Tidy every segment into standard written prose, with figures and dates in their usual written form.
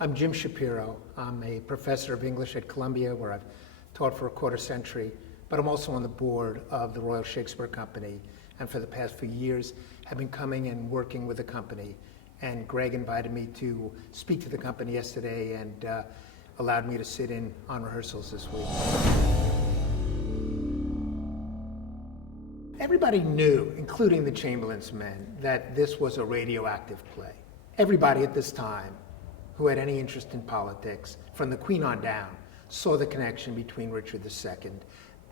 I'm Jim Shapiro. I'm a professor of English at Columbia, where I've taught for a quarter century, but I'm also on the board of the Royal Shakespeare Company, and for the past few years have been coming and working with the company. And Greg invited me to speak to the company yesterday and allowed me to sit in on rehearsals this week. Everybody knew, including the Chamberlain's men, that this was a radioactive play. Everybody at this time who had any interest in politics, from the Queen on down, saw the connection between Richard II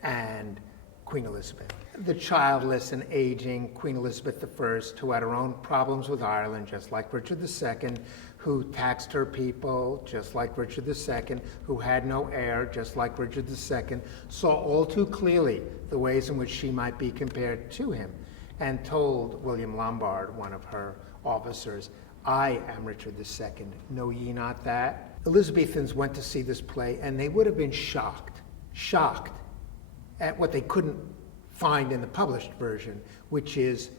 and Queen Elizabeth. The childless and aging Queen Elizabeth I, who had her own problems with Ireland, just like Richard II, who taxed her people, just like Richard II, who had no heir, just like Richard II, saw all too clearly the ways in which she might be compared to him, and told William Lombard, one of her officers, "I am Richard II, know ye not that?" Elizabethans went to see this play, and they would have been shocked at what they couldn't find in the published version, which is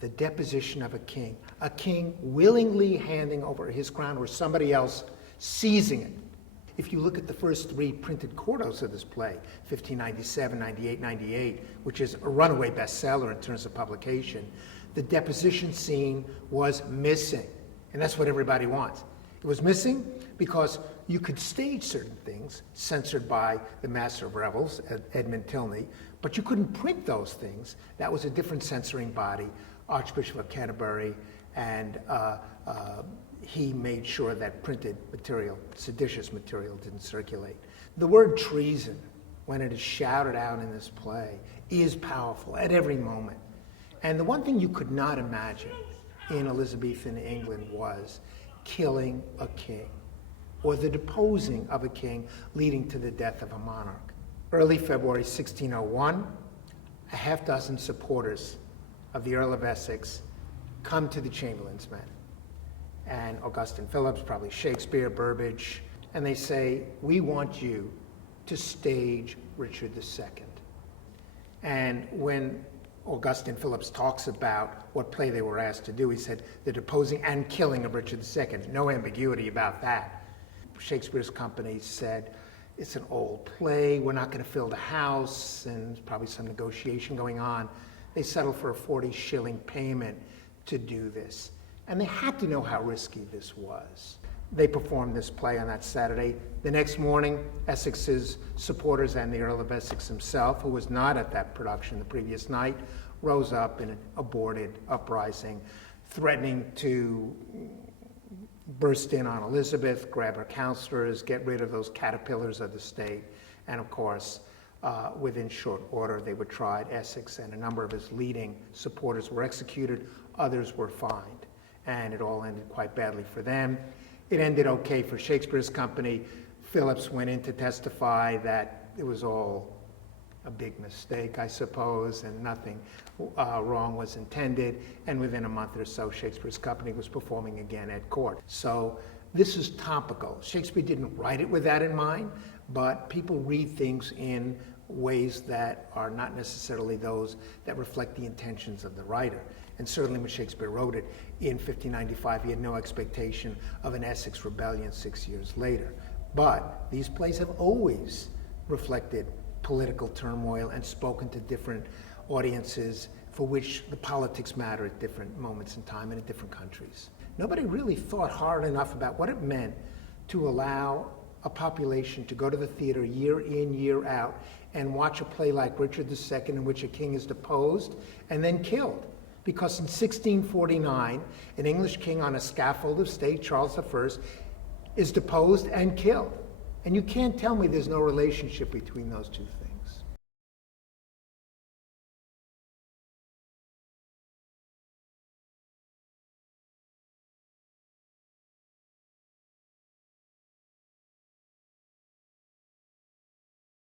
the deposition of a king willingly handing over his crown or somebody else seizing it. If you look at the first three printed quartos of this play, 1597, 98, 98, which is a runaway bestseller in terms of publication, the deposition scene was missing. And that's what everybody wants. It was missing because you could stage certain things censored by the Master of Revels, Edmund Tilney, but you couldn't print those things. That was a different censoring body, Archbishop of Canterbury, and he made sure that printed material, seditious material, didn't circulate. The word treason, when it is shouted out in this play, is powerful at every moment. And the one thing you could not imagine in Elizabethan England was killing a king, or the deposing of a king leading to the death of a monarch. Early February 1601, a half dozen supporters of the Earl of Essex come to the Chamberlain's men, and Augustine Phillips, probably Shakespeare, Burbage, and they say, "We want you to stage Richard II." And when Augustine Phillips talks about what play they were asked to do, he said, "The deposing and killing of Richard II." No ambiguity about that. Shakespeare's company said, "It's an old play, we're not going to fill the house," and there's probably some negotiation going on. They settled for a 40-shilling payment to do this. And they had to know how risky this was. They performed this play on that Saturday. The next morning, Essex's supporters and the Earl of Essex himself, who was not at that production the previous night, rose up in an aborted uprising, threatening to burst in on Elizabeth, grab her counselors, get rid of those caterpillars of the state. And of course, within short order, they were tried. Essex and a number of his leading supporters were executed. Others were fined. And it all ended quite badly for them. It ended okay for Shakespeare's company. Phillips went in to testify that it was all a big mistake, I suppose, and nothing wrong was intended. And within a month or so, Shakespeare's company was performing again at court. So this is topical. Shakespeare didn't write it with that in mind, but people read things in ways that are not necessarily those that reflect the intentions of the writer. And certainly when Shakespeare wrote it in 1595, he had no expectation of an Essex rebellion 6 years later. But these plays have always reflected political turmoil and spoken to different audiences for which the politics matter at different moments in time and in different countries. Nobody really thought hard enough about what it meant to allow a population to go to the theater year in, year out, and watch a play like Richard II, in which a king is deposed and then killed. Because in 1649, an English king on a scaffold of state, Charles I, is deposed and killed. And you can't tell me there's no relationship between those two things.